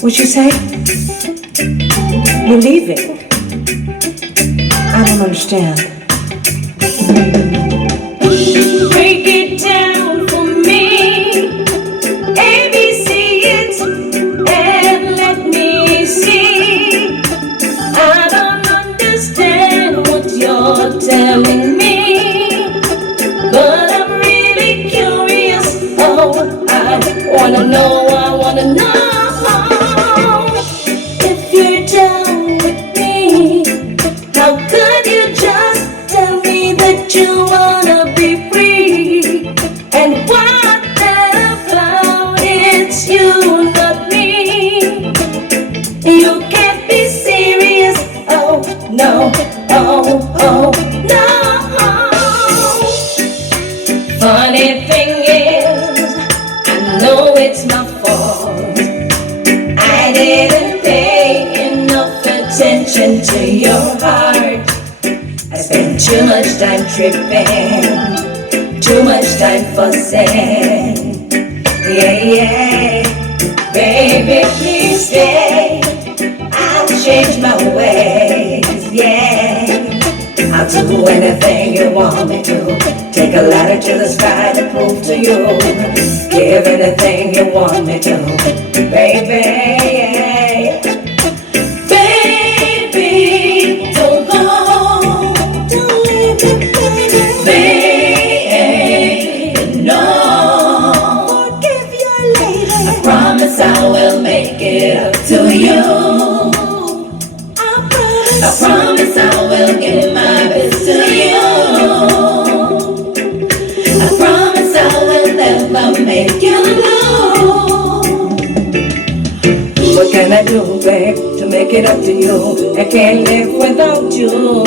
What you say? You're leaving? I don't understand. Break it down for me. ABC it and let me see. I don't understand what you're telling me, but I'm really curious. Oh, I wanna know, I wanna know. If you're down with me, how could you just tell me that you wanna be free? And what about it's you, not me? You can't be serious. Oh no, oh no. Funny thing is, I know it's my fault. I didn't pay enough attention to your heart. I spent too much time tripping, too much time fussing. Yeah, baby, please stay. I'll change my ways, yeah. I'll do anything you want me to. Take a ladder to the sky to prove to you. Give anything you want me to, baby. Baby, don't go. Don't leave me, baby. Baby, no. Forgive your lady. I promise I will make it up to you. I promise I will give my best to you. I promise I will never make you blue. What can I do, babe, to make it up to you? I can't live without you.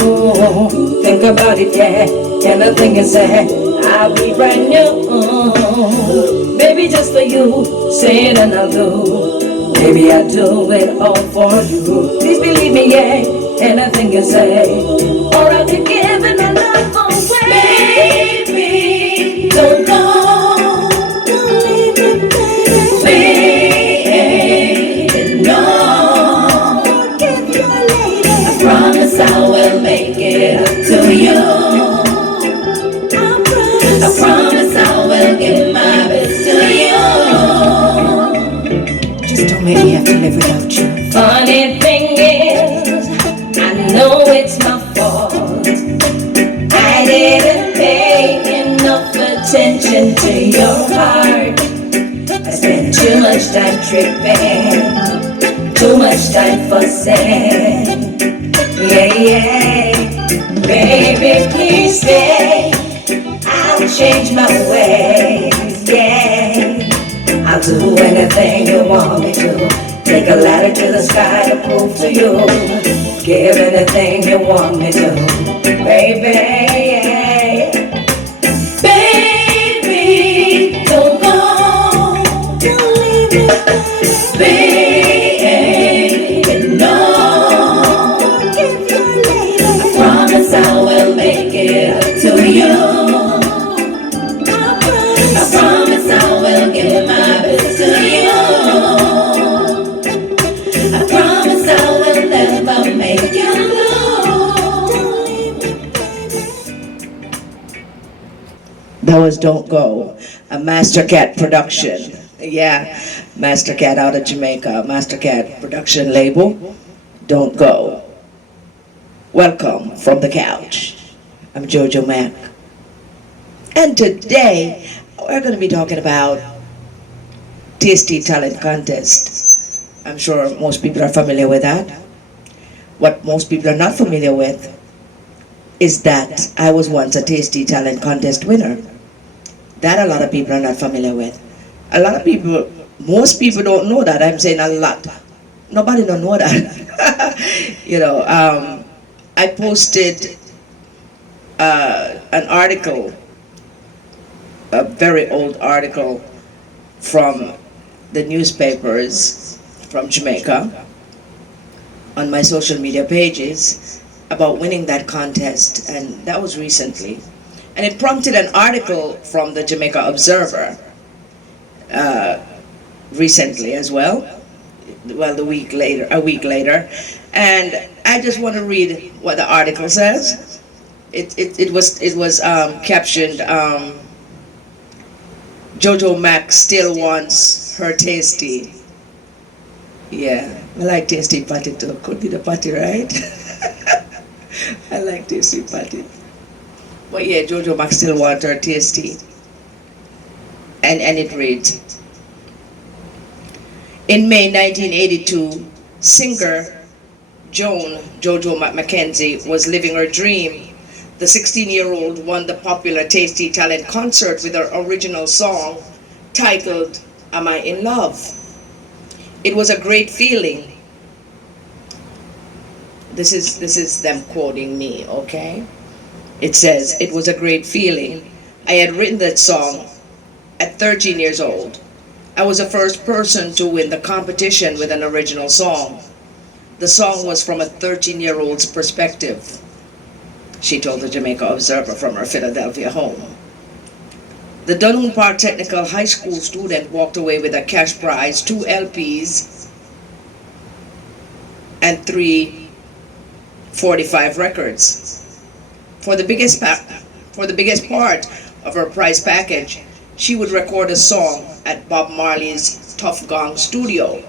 Think about it, yeah. Anything you say, I'll be brand new. Baby, just for you, say it and I'll do. Baby, I'll do it all for you. Please believe me, yeah. Anything you say, or I'll be giving my love away. Baby, don't go. Don't leave me, baby. Baby, no. Forgive your lady. I promise I will make it up to you. I promise I will give my best to you. Just don't make me have to live without you. Funny thing is, I know it's my fault. I didn't pay enough attention to your heart. I spent too much time tripping, too much time fussing. Yeah, baby, please stay. I'll change my ways, yeah. I'll do anything you want me to. Take a ladder to the sky to prove to you. Give anything you want me to, baby. Baby, don't go. Don't leave me, baby. No. Forgive your lady. I promise I will make it up to you. I promise I will give my best to you. I promise I will never make you blue. That was Don't Go, a Master Cat production. Yeah, Master Cat out of Jamaica, Master Cat production label. Don't Go. Welcome from the couch. I'm JoJo Mac. And today, we're going to be talking about TASTEE Talent Contest. I'm sure most people are familiar with that. What most people are not familiar with is that I was once a TASTEE Talent Contest winner. That a lot of people are not familiar with. A lot of people, most people don't know that. I'm saying a lot. Nobody don't know that. You know, I posted an article, a very old article from the newspapers from Jamaica on my social media pages about winning that contest, and that was recently. And it prompted an article from the Jamaica Observer recently as well. Well, a week later, and I just want to read what the article says. It was captioned. JoJo Mac still wants her tasty. Yeah, I like tasty patty too. Could be the patty, right? I like tasty patty. But yeah, JoJo Mac still wants her tasty. And it reads, in May 1982, singer Joan JoJo Mackenzie was living her dream. The 16-year-old won the popular Tasty Talent concert with her original song titled Am I in Love? It was a great feeling. This is them quoting me, okay? It says, it was a great feeling. I had written that song at 13 years old. I was the first person to win the competition with an original song. The song was from a 13-year-old's perspective, she told the Jamaica Observer from her Philadelphia home. The Dunoon Park Technical High School student walked away with a cash prize, 2 LPs, and 3 45 records. For the biggest part of her prize package, she would record a song at Bob Marley's Tough Gong studio.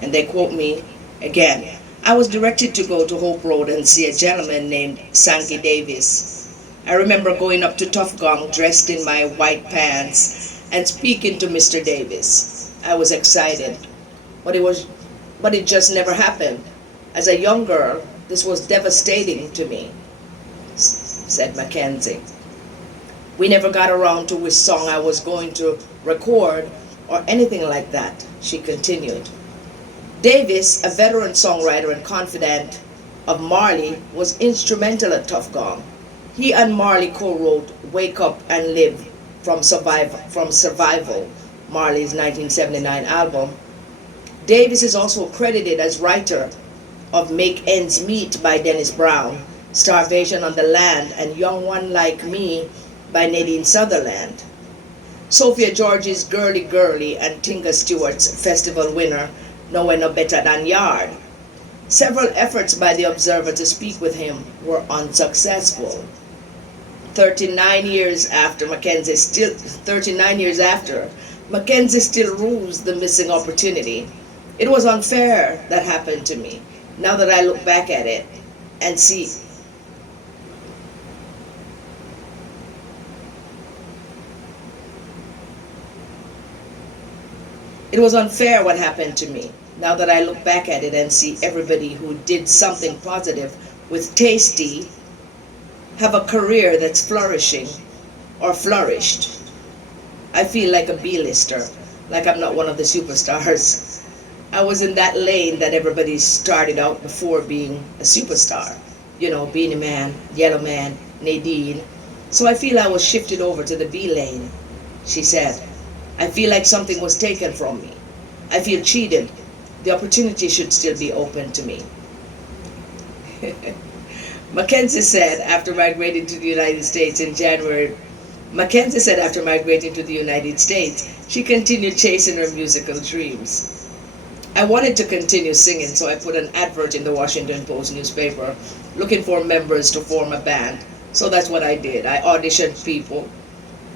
And they quote me again. I was directed to go to Hope Road and see a gentleman named Sankey Davis. I remember going up to Tough Gong dressed in my white pants and speaking to Mr. Davis. I was excited, but it just never happened. As a young girl, this was devastating to me, said Mackenzie. We never got around to which song I was going to record or anything like that, she continued. Davis, a veteran songwriter and confidant of Marley, was instrumental at Tough Gong. He and Marley co-wrote Wake Up and Live from Survival, Marley's 1979 album. Davis is also credited as writer of Make Ends Meet by Dennis Brown, Starvation on the Land, and Young One Like Me by Nadine Sutherland. Sophia George's Girly Girly and Tinga Stewart's Festival winner, Nowhere No Better Than Yard. Several efforts by the Observer to speak with him were unsuccessful. 39 years after, Mackenzie still rules the missing opportunity. It was unfair that happened to me. Now that I look back at it and see It was unfair what happened to me. Now that I look back at it and see everybody who did something positive with Tasty have a career that's flourishing or flourished. I feel like a B-lister, like I'm not one of the superstars. I was in that lane that everybody started out before being a superstar. You know, Beanie Man, Yellow Man, Nadine. So I feel I was shifted over to the B lane, she said. I feel like something was taken from me. I feel cheated. The opportunity should still be open to me. Mackenzie said after migrating to the United States in January, she continued chasing her musical dreams. I wanted to continue singing, so I put an advert in the Washington Post newspaper looking for members to form a band. So that's what I did. I auditioned people.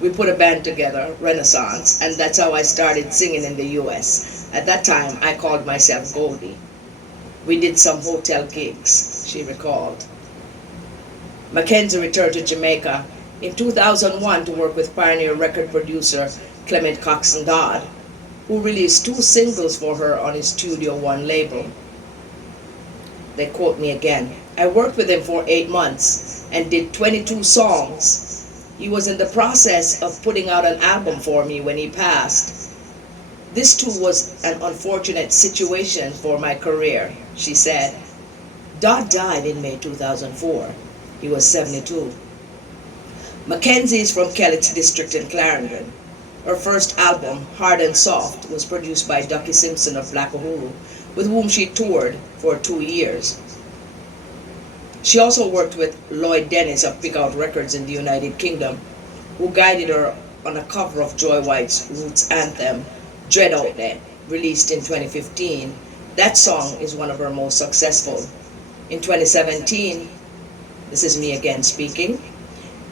We put a band together, Renaissance, and that's how I started singing in the US. At that time, I called myself Goldie. We did some hotel gigs, she recalled. Mackenzie returned to Jamaica in 2001 to work with pioneer record producer Clement Coxon Dodd, who released 2 singles for her on his Studio One label. They quote me again. I worked with him for 8 months and did 22 songs. He was in the process of putting out an album for me when he passed. This too was an unfortunate situation for my career, she said. Dodd died in May 2004. He was 72. Mackenzie is from Kellett's district in Clarendon. Her first album, Hard and Soft, was produced by Ducky Simpson of Black Uhuru, with whom she toured for 2 years. She also worked with Lloyd Dennis of Pick Out Records in the United Kingdom, who guided her on a cover of Joy White's Roots anthem, Dread Out There, released in 2015. That song is one of her most successful. In 2017, this is me again speaking.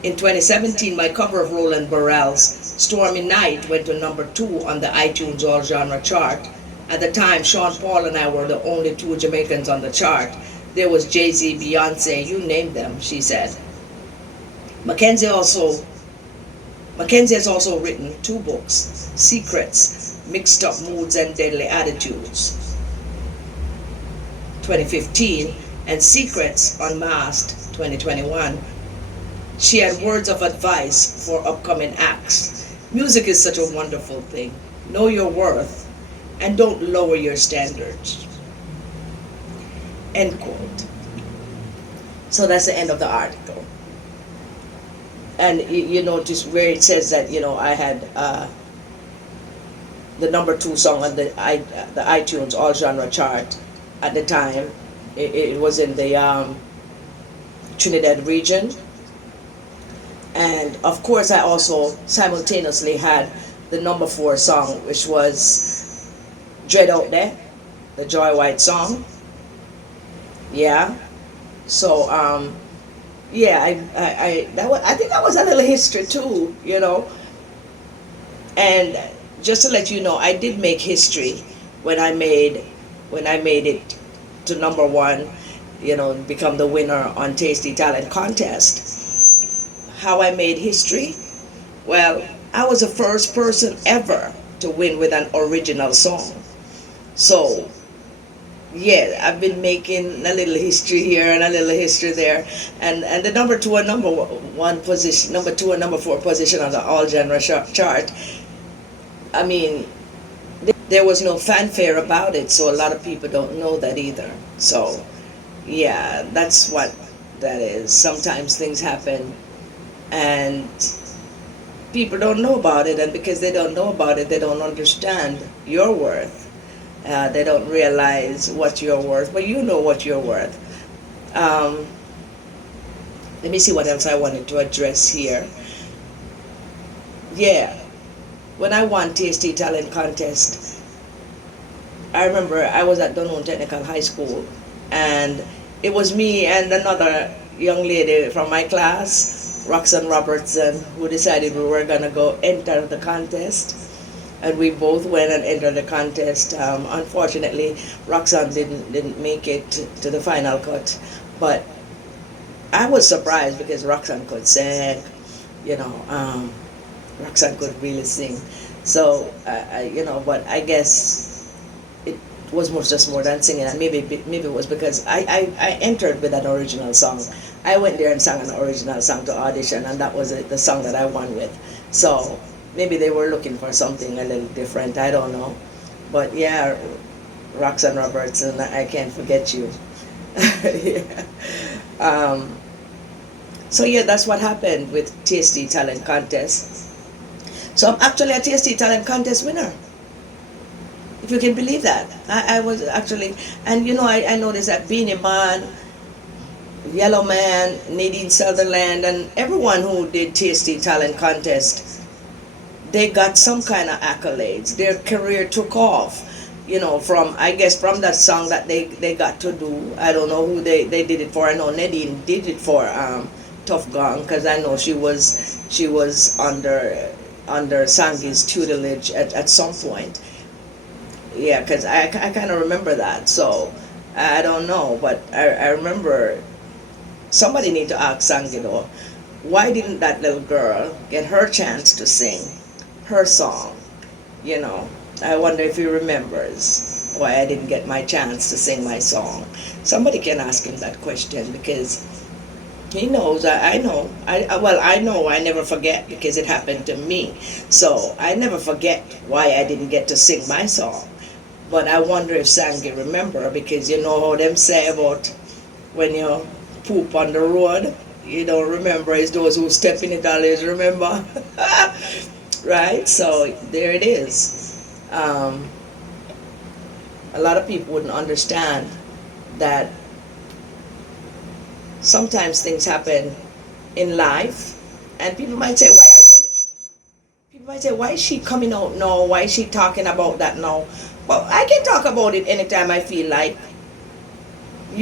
In 2017, my cover of Roland Burrell's Stormy Night went to number 2 on the iTunes All Genre chart. At the time, Sean Paul and I were the only 2 Jamaicans on the chart. There was Jay-Z, Beyonce, you name them, she said. Mackenzie has also written 2 books, Secrets, Mixed Up Moods and Deadly Attitudes, 2015, and Secrets Unmasked, 2021. She had words of advice for upcoming acts. Music is such a wonderful thing. Know your worth and don't lower your standards. End quote. So that's the end of the article. And you notice where it says that, I had the number 2 song on the iTunes All Genre chart at the time. It was in the Trinidad region. And of course, I also simultaneously had the number 4 song, which was Dread Out There, the Joy White song. Yeah. So, I think that was a little history too, And just to let you know, I did make history when I made it to number 1, become the winner on TASTEE Talent Contest. How I made history? Well, I was the first person ever to win with an original song. So, yeah, I've been making a little history here and a little history there. And the number 2 and number 1 position, number 2 and number 4 position on the all genre chart, I mean, there was no fanfare about it, so a lot of people don't know that either. So, yeah, that's what that is. Sometimes things happen and people don't know about it, and because they don't know about it, they don't understand your worth. They don't realize what you're worth, but you know what you're worth. Let me see what else I wanted to address here. Yeah, when I won TASTEE Talent Contest, I remember I was at Dunwoon Technical High School, and it was me and another young lady from my class, Roxanne Robertson, who decided we were gonna go enter the contest. And we both went and entered the contest. Unfortunately, Roxanne didn't make it to the final cut, but I was surprised because Roxanne could sing, Roxanne could really sing. So, but I guess it was just more than singing, and maybe it was because I entered with an original song. I went there and sang an original song to audition, and that was the song that I won with. So maybe they were looking for something a little different, I don't know. But yeah, Roxanne Robertson, I can't forget you. Yeah. So yeah, that's what happened with TASTEE Talent Contest. So I'm actually a TASTEE Talent Contest winner, if you can believe that. I was actually, and I noticed that Beanie Man, Yellow Man, Nadine Sutherland, and everyone who did TASTEE Talent Contest, they got some kind of accolades. Their career took off, from that song that they got to do. I don't know who they did it for. I know Nadine did it for Tough Gong, because I know she was under Sangi's tutelage at some point. Yeah, because I kind of remember that. So I don't know, but I remember somebody need to ask Sangi though, why didn't that little girl get her chance to sing her song? I wonder if he remembers why I didn't get my chance to sing my song. Somebody can ask him that question, because he knows. I know. I know I never forget, because it happened to me. So I never forget why I didn't get to sing my song. But I wonder if Sangi remember, because you know how them say about when you poop on the road, you don't remember. It's those who step in it always remember. Right? So there it is. A lot of people wouldn't understand that sometimes things happen in life, and people might say, You might say, why is she coming out now? Why is she talking about that now? Well, I can talk about it anytime I feel like.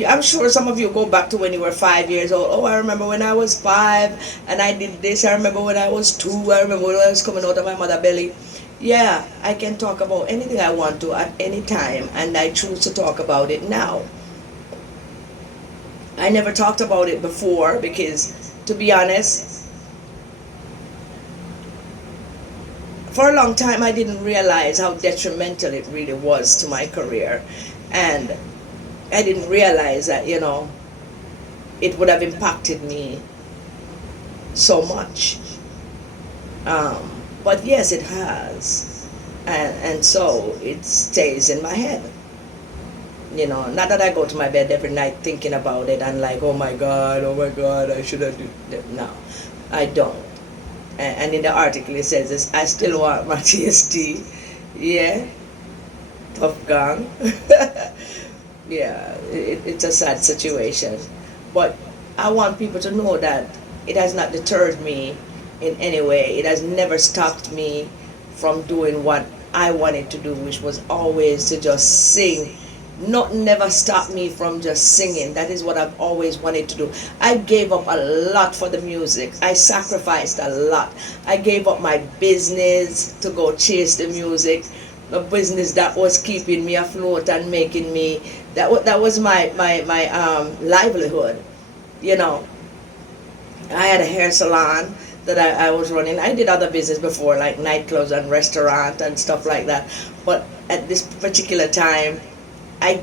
I'm sure some of you go back to when you were 5 years old. Oh, I remember when I was 5 and I did this. I remember when I was 2. I remember when I was coming out of my mother belly. Yeah, I can talk about anything I want to at any time, and I choose to talk about it now. I never talked about it before because, to be honest, for a long time I didn't realize how detrimental it really was to my career. And I didn't realize that, it would have impacted me so much. But yes, it has. And so it stays in my head. Not that I go to my bed every night thinking about it and like, oh my God, I should have done that. No, I don't. And in the article it says this, I still want my TST. Yeah, tough gang. Yeah, it's a sad situation. But I want people to know that it has not deterred me in any way. It has never stopped me from doing what I wanted to do, which was always to just sing. Never stopped me from just singing. That is what I've always wanted to do. I gave up a lot for the music. I sacrificed a lot. I gave up my business to go chase the music. A business that was keeping me afloat and making me, that was my livelihood. I had a hair salon that I was running. I did other business before, like nightclubs and restaurant and stuff like that. But at this particular time, I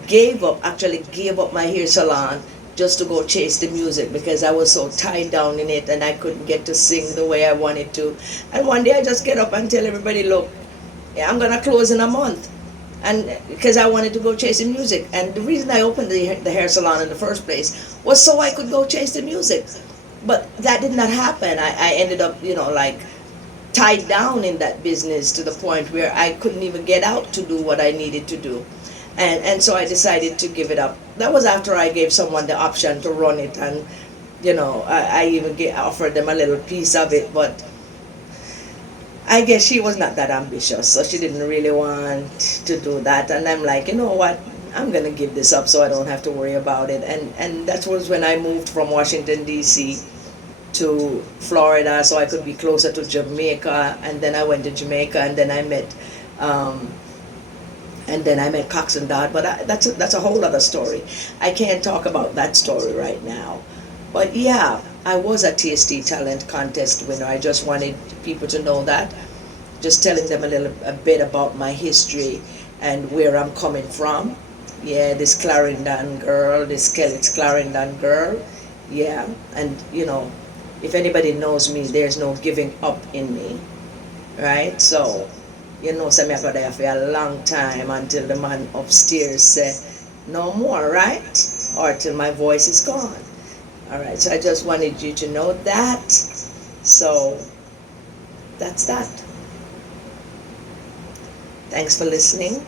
actually gave up my hair salon just to go chase the music because I was so tied down in it and I couldn't get to sing the way I wanted to. And one day I just get up and tell everybody, look, I'm gonna close in a month. And because I wanted to go chase the music. And the reason I opened the hair salon in the first place was so I could go chase the music. But that did not happen. I ended up, like tied down in that business to the point where I couldn't even get out to do what I needed to do. And so I decided to give it up. That was after I gave someone the option to run it, and I even offered them a little piece of it, but I guess she was not that ambitious, so she didn't really want to do that. And I'm like, you know what, I'm gonna give this up so I don't have to worry about it. And that was when I moved from Washington DC to Florida so I could be closer to Jamaica. And then I went to Jamaica, and then I met Cox and Dodd, but that's a whole other story. I can't talk about that story right now. But yeah, I was a TST talent contest winner. I just wanted people to know that. Just telling them a bit about my history and where I'm coming from. Yeah, this Clarendon girl, this Kelly's Clarendon girl. Yeah, and if anybody knows me, there's no giving up in me, right? So so me I go there for a long time until the man upstairs say no more, right? Or till my voice is gone. All right, so I just wanted you to know that. So that's that. Thanks for listening.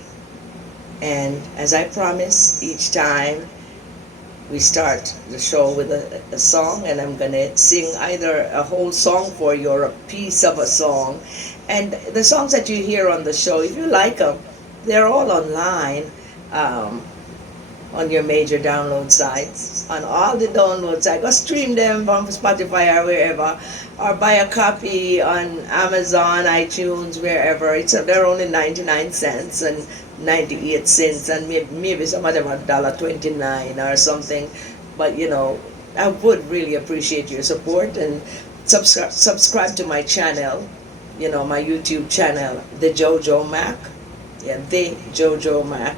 And as I promise, each time we start the show with a song, and I'm going to sing either a whole song for you or a piece of a song. And the songs that you hear on the show, if you like them, they're all online on your major download sites. On all the download sites, go stream them from Spotify or wherever, or buy a copy on Amazon, iTunes, wherever. They're only 99 cents and 98 cents, and maybe some of them are $1.29 or something. But I would really appreciate your support, and subscribe to my channel, my YouTube channel, the JoJo Mac. Yeah, the JoJo Mac,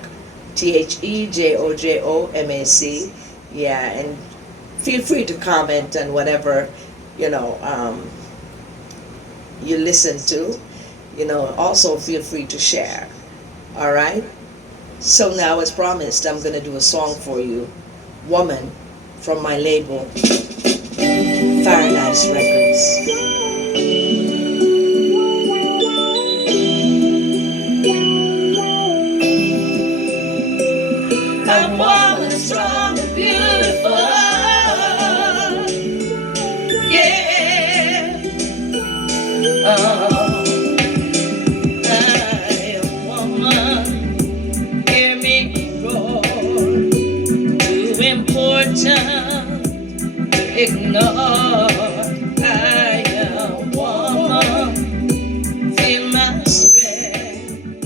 TheJojoMac. Yeah, and feel free to comment on whatever you listen to. Also feel free to share. All right. So now, as promised, I'm gonna do a song for you, "Woman," from my label, Fahrenheit Records. A woman strong and beautiful, yeah. ignore. I am woman, feel my strength.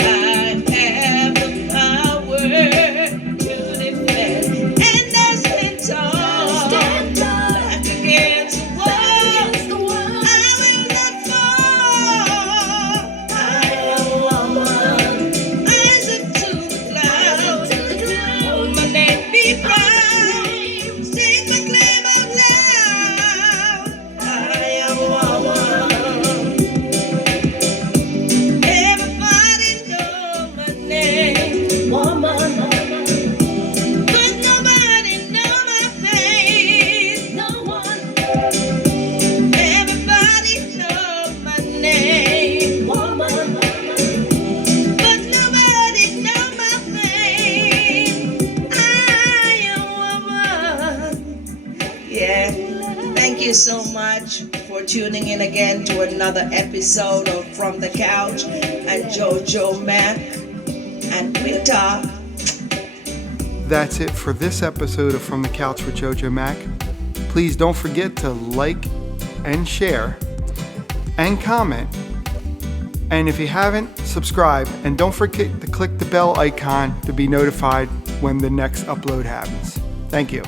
I have the power to defend and I stand tall. Back against the wall, I will not fall. I am woman, eyes up to the clouds. Hold my name, be proud. Sing my claim out loud. I am woman. Everybody know my name, woman. But nobody know my face, no one. Everybody know my name, woman. But nobody know my face. I am woman. Yeah. Thank you so much for tuning in again to another episode of From the Couch and JoJo Mac. And we'll talk. That's it for this episode of From the Couch with JoJo Mac. Please don't forget to like and share and comment. And if you haven't, subscribe. And don't forget to click the bell icon to be notified when the next upload happens. Thank you.